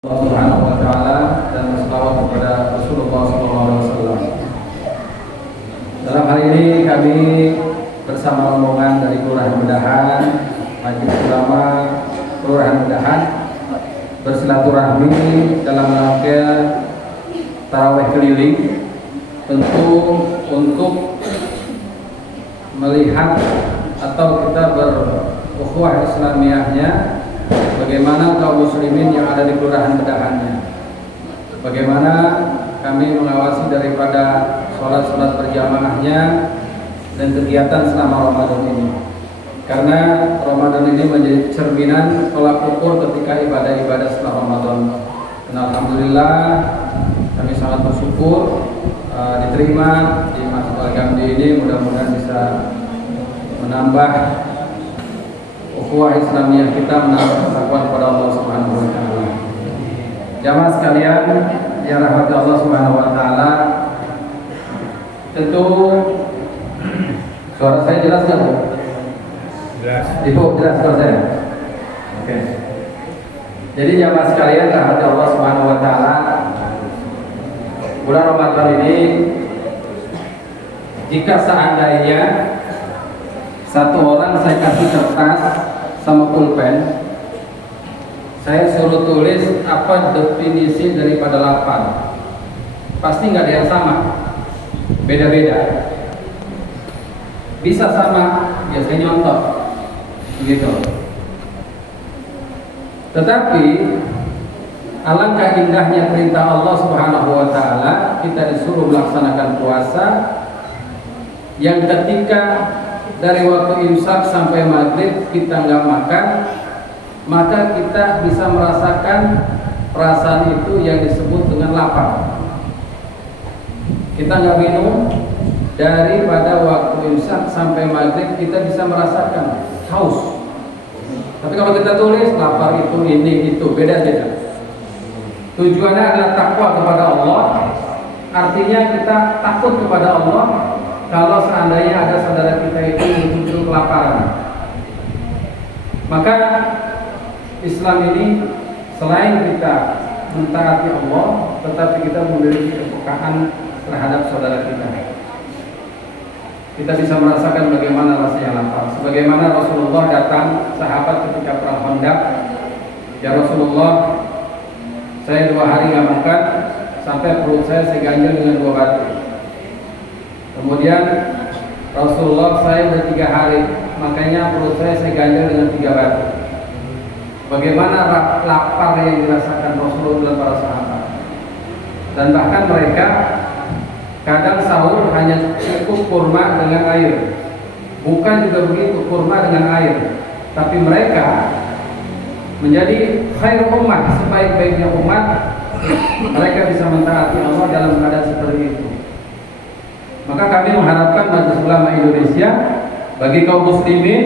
Allah Subhanahu wa taala dan berselawat kepada Rasulullah sallallahu alaihi wasallam. Dalam hari ini kami bersama rombongan dari Kelurahan Medahan, Majelis Ulama Kelurahan Medahan bersilaturahmi dalam rangka tarawih keliling, tentu untuk melihat atau kita berukhuwah Islamiyahnya, bagaimana kaum muslimin yang ada di Kelurahan Medahannya, bagaimana kami mengawasi daripada sholat-sholat berjamaahnya dan kegiatan selama Ramadan ini. Karena Ramadan ini menjadi cerminan tolak ukur ketika ibadah-ibadah setelah Ramadan. Dan alhamdulillah kami sangat bersyukur diterima di Masjid Al-Ghamdi ini. Mudah-mudahan bisa menambah ukhuwah Islamiyah kita, menambah ketakwaan kepada Allah Subhanahu wa taala. Jamaah sekalian yang dirahmati Allah Subhanahu wa taala, tentu suara saya jelas enggak, Bu? Jelas. Ibu jelas suara saya? Oke. Jadi jamaah sekalian dirahmati Allah Subhanahu wa taala, bulan Ramadan ini jika seandainya satu orang saya kasih kertas sama pulpen, saya suruh tulis apa definisi daripada lapar, pasti nggak ada yang sama, beda-beda. Bisa sama, biasanya nyontok, begitu. Tetapi alangkah indahnya perintah Allah Subhanahu wa taala, kita disuruh melaksanakan puasa yang ketika dari waktu imsak sampai maghrib kita nggak makan, maka kita bisa merasakan perasaan itu yang disebut dengan lapar. Kita nggak minum, daripada waktu imsak sampai maghrib kita bisa merasakan haus. Tapi kalau kita tulis lapar itu ini itu beda-beda. Tujuannya adalah takwa kepada Allah, artinya kita takut kepada Allah. Kalau seandainya ada saudara kita itu muncul kelaparan, maka Islam ini selain kita mentaati Allah, tetapi kita memiliki kepekaan terhadap saudara kita. Kita bisa merasakan bagaimana rasanya lapar. Sebagaimana Rasulullah datang sahabat ketika perang Khandaq, ya Rasulullah, saya 2 hari nggak makan sampai perut saya ganjel dengan 2 batu. Kemudian Rasulullah, saya udah 3 hari, makanya perut saya ganjel dengan 3 batu. Bagaimana lapar yang dirasakan Rasulullah dan para sahabat. Dan bahkan mereka kadang sahur hanya cukup kurma dengan air. Bukan juga begitu, kurma dengan air. Tapi mereka menjadi khair umat, sebaik-baiknya umat. Mereka bisa mentaati Allah dalam keadaan seperti itu. Maka kami mengharapkan Majelis Ulama Indonesia, bagi kaum muslimin,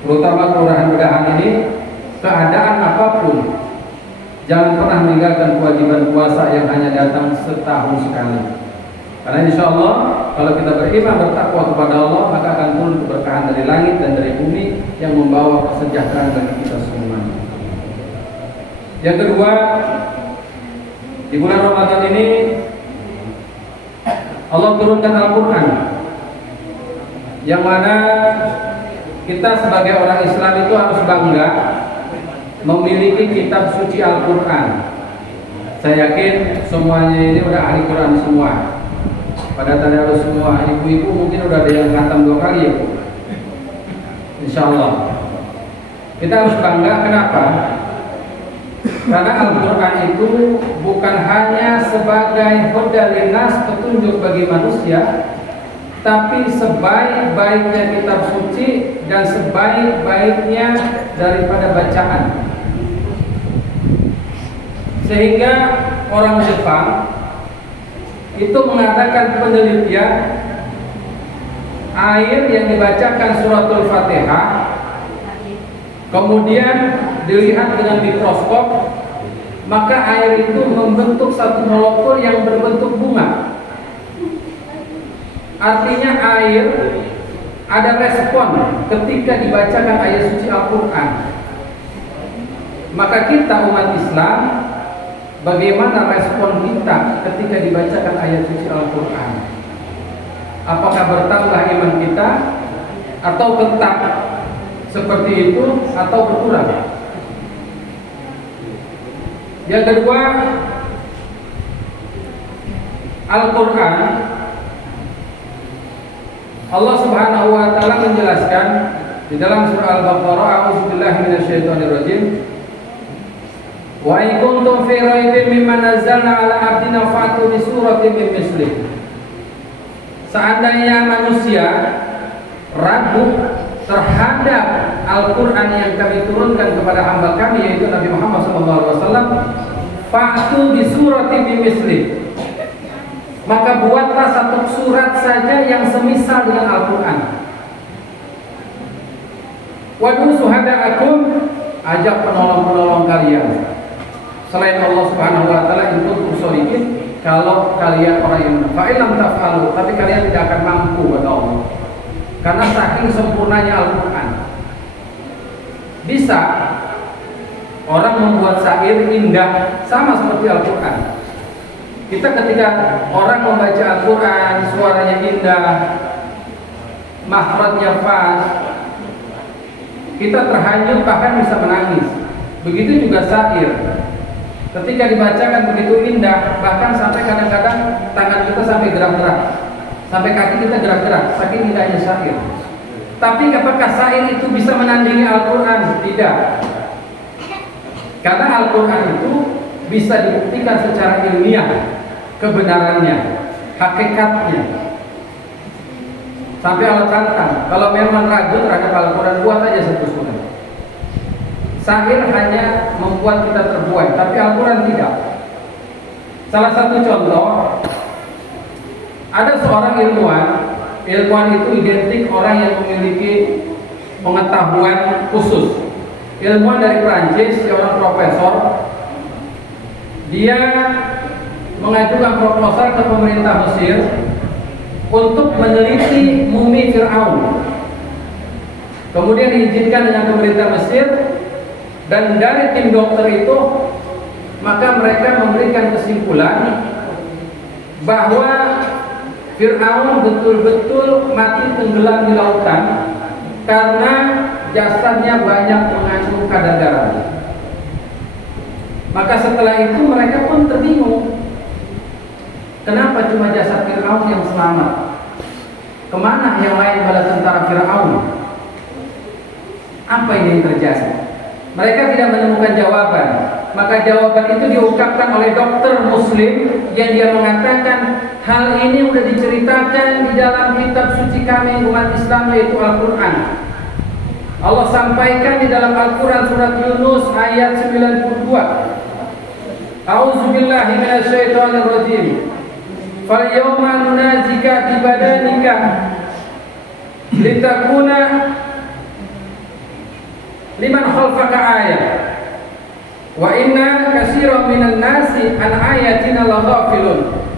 terutama Kelurahan Medahan ini, keadaan apapun, jangan pernah meninggalkan kewajiban puasa yang hanya datang setahun sekali. Karena insya Allah kalau kita beriman bertakwa kepada Allah, maka akan turun keberkahan dari langit dan dari bumi yang membawa kesejahteraan bagi kita semuanya. Yang kedua, di bulan Ramadan ini Allah turunkan Al-Quran, yang mana kita sebagai orang Islam itu harus bangga memiliki kitab suci Al-Quran. Saya yakin semuanya ini udah ahli Quran semua. Pada tadarus semua, ibu-ibu mungkin udah ada yang khatam 2 kali ya, Bu. Insya Allah kita harus bangga. Kenapa? Karena Al-Quran itu bukan hanya sebagai huda linnas, petunjuk bagi manusia, tapi sebaik-baiknya kitab suci dan sebaik-baiknya daripada bacaan. Sehingga orang Jepang itu mengatakan penelitian, air yang dibacakan suratul Fatihah kemudian dilihat dengan mikroskop, maka air itu membentuk satu molekul yang berbentuk bunga. Artinya air ada respon ketika dibacakan ayat suci Al-Quran. Maka kita umat Islam bagaimana respon kita ketika dibacakan ayat suci Al-Quran. Apakah bertambah iman kita atau tetap seperti itu atau berkurang? Yang kedua, Al-Quran, Allah Subhanahu wa taala menjelaskan di dalam surah Al-Baqarah, a'udzubillahi minasyaitonirrajim, wa in kuntum fi raibin mimma nazzalna 'ala 'abdina fa'tu bi suratin min mislih. Seandainya manusia ragu terhadap Al-Quran yang kami turunkan kepada hamba kami, yaitu Nabi Muhammad SAW, fa'tu bi suratin min mislih, maka buatlah satu surat saja yang semisal dengan Al-Quran. Wadu suhada'akum, ajak penolong-penolong kalian selain Allah Subhanahu wa taala, itu ushorikin, kalau kalian orang yang fa'ilam taf'alu, tapi kalian tidak akan mampu pada Allah, karena saking sempurnanya Al-Quran. Bisa orang membuat syair indah sama seperti Al-Quran. Kita ketika orang membaca Al-Quran, suaranya indah, makhrajnya pas, kita terhanyut, bahkan bisa menangis. Begitu juga syair, ketika dibacakan begitu indah, bahkan sampai kadang-kadang tangan kita sampai gerak-gerak, sampai kaki kita gerak-gerak, saking indahnya syair. Tapi apakah syair itu bisa menandingi Al-Quran? Tidak. Karena Al-Quran itu bisa dibuktikan secara ilmiah kebenarannya, hakikatnya. Sampai Allah tantang, kalau memang ragu terhadap Al-Quran, buat aja satu surat. Syair hanya membuat kita terbuai, tapi Al-Quran tidak. Salah satu contoh, ada seorang ilmuwan itu identik orang yang memiliki pengetahuan khusus. Ilmuwan dari Prancis, seorang profesor, dia mengajukan proposal ke pemerintah Mesir untuk meneliti mumi Fir'aun. Kemudian diizinkan dengan pemerintah Mesir, dan dari tim dokter itu maka mereka memberikan kesimpulan bahwa Fir'aun betul-betul mati tenggelam di lautan karena jasadnya banyak mengandung kadar garam. Maka setelah itu mereka pun terbingung, kenapa cuma jasad Fir'aun yang selamat? Kemana yang lain pada tentara Fir'aun? Apa ini yang terjadi? Mereka tidak menemukan jawaban. Maka jawaban itu diungkapkan oleh dokter Muslim yang dia mengatakan, hal ini sudah diceritakan di dalam kitab suci kami umat Islam, yaitu Al-Quran. Allah sampaikan di dalam Al-Quran surat Yunus ayat 92. A'udzubillahi minasyaitonirrajim. Fal yawma nunajika bi badanika litakuna liman khalfaka ayat. Wa inna katsiran minan nasi an ayatina laghafilun.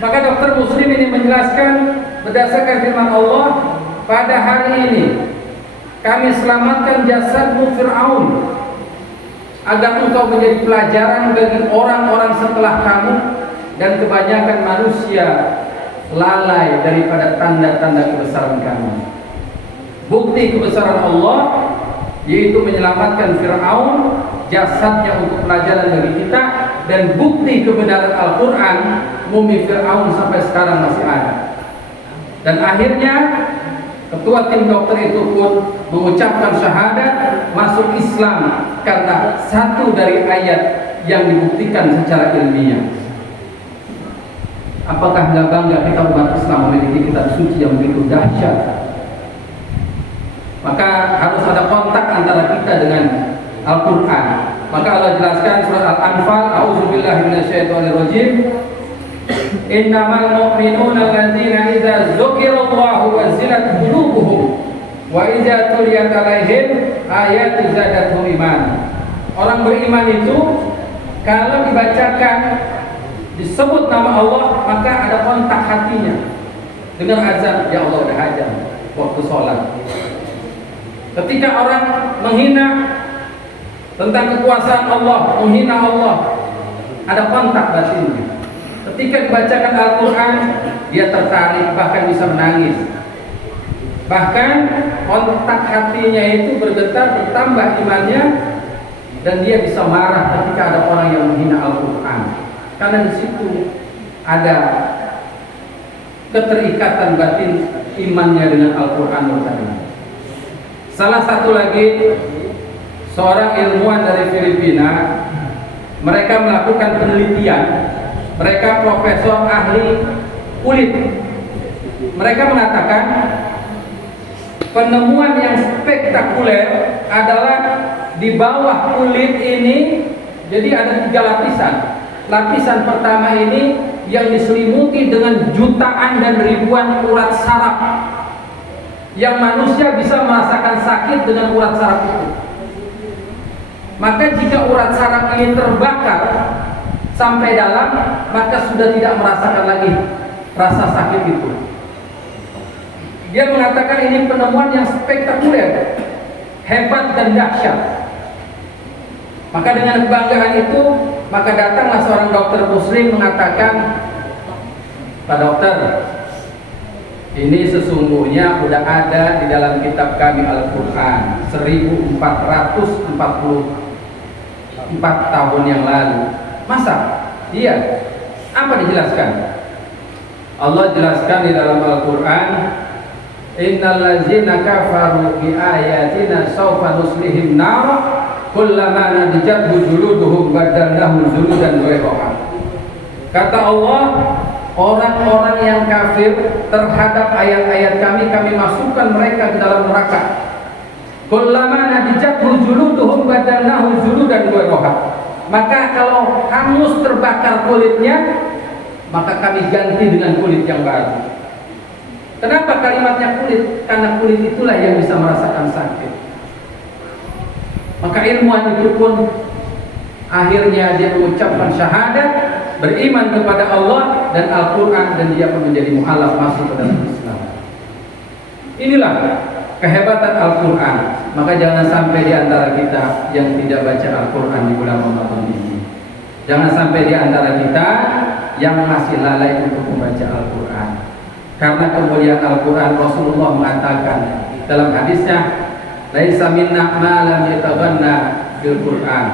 Maka dokter Muslim ini menjelaskan berdasarkan firman Allah, pada hari ini kami selamatkan jasadmu Fir'aun agar engkau menjadi pelajaran bagi orang-orang setelah kamu, dan kebanyakan manusia lalai daripada tanda-tanda kebesaran kami. Bukti kebesaran Allah yaitu menyelamatkan Fir'aun, jasadnya untuk pelajaran bagi kita, dan bukti kebenaran Al-Quran, mumi Fir'aun sampai sekarang masih ada. Dan akhirnya ketua tim dokter itu pun mengucapkan syahadat masuk Islam karena satu dari ayat yang dibuktikan secara ilmiah. Apakah nggak bangga kita umat Islam memiliki kitab suci yang begitu dahsyat? Maka harus ada kontak antara kita dengan Al-Quran. Maka Allah jelaskan surat Al-Anfal, a'udzubillahi minasyaitonirrajim, innamal mu'minuna alladzina idza dzukirallahu wazilat qulubuhum wa idza tuliyat 'alaihim ayatu zadatuhum iman. Orang beriman itu kalau dibacakan, disebut nama Allah, maka ada kontak hatinya. Dengar azan, ya Allah udah azan waktu sholat. Ketika orang menghina tentang kekuasaan Allah, menghina Allah, ada kontak batinnya. Ketika dibacakan Al-Quran, dia tertarik, bahkan bisa menangis. Bahkan kontak hatinya itu bergetar, bertambah imannya, dan dia bisa marah ketika ada orang yang menghina Al-Quran. Karena di situ ada keterikatan batin imannya dengan Al-Quran. Salah satu lagi, seorang ilmuwan dari Filipina, mereka melakukan penelitian. Mereka profesor ahli kulit. Mereka mengatakan penemuan yang spektakuler adalah di bawah kulit ini. Jadi ada 3 lapisan. Lapisan pertama ini yang diselimuti dengan jutaan dan ribuan urat saraf, yang manusia bisa merasakan sakit dengan urat saraf itu. Maka jika urat saraf ini terbakar sampai dalam, maka sudah tidak merasakan lagi rasa sakit itu. Dia mengatakan ini penemuan yang spektakuler, hebat dan dahsyat. Maka dengan kebanggaan itu, maka datanglah seorang dokter muslim mengatakan, "Pak dokter, ini sesungguhnya sudah ada di dalam kitab kami Al-Quran 1444 tahun yang lalu." Masa? Iya. Apa dijelaskan? Allah jelaskan di dalam Al-Quran, "Innal ladzina kafaru bi ayatina sawfa nuslihim nar kullama nadijat juluduhum badalnahum juludan ghayraha." Kata Allah, orang-orang yang kafir terhadap ayat-ayat kami, kami masukkan mereka ke dalam neraka. Kullama nadijat juluduhum badalnahum juludan ghayraha. Maka kalau hangus terbakar kulitnya, maka kami ganti dengan kulit yang baru. Kenapa kalimatnya kulit? Karena kulit itulah yang bisa merasakan sakit. Maka ilmuwan itu pun akhirnya dia mengucapkan syahadat, beriman kepada Allah dan Al-Quran, dan dia pun menjadi mu'alaf masuk ke dalam Islam. Inilah kehebatan Al-Quran. Maka jangan sampai di antara kita yang tidak baca Al-Quran di bulan Ramadan ini. Jangan sampai di antara kita yang masih lalai untuk membaca Al-Quran. Karena kemuliaan Al-Quran, Rasulullah mengatakan dalam hadisnya, "Laisa minna ma lam yataghanna bil Quran."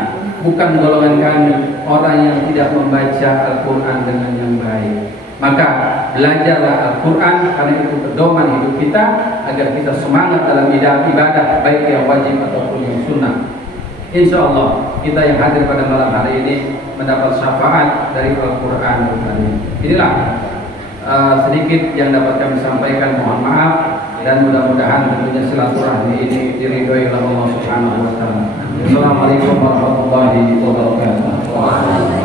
Bukan golongan kami orang yang tidak membaca Al-Quran dengan yang baik. Maka belajarlah Al-Quran, karena itu pedoman hidup kita, agar kita semangat dalam ibadah, baik yang wajib ataupun yang sunnah. Insya Allah kita yang hadir pada malam hari ini mendapat syafaat dari Al-Quran. Inilah sedikit yang dapat kami sampaikan. Mohon maaf, dan mudah-mudahan tentunya silaturahmi ini diridhoi oleh Allah Subhanahu wa taala. Assalamualaikum warahmatullahi wabarakatuh.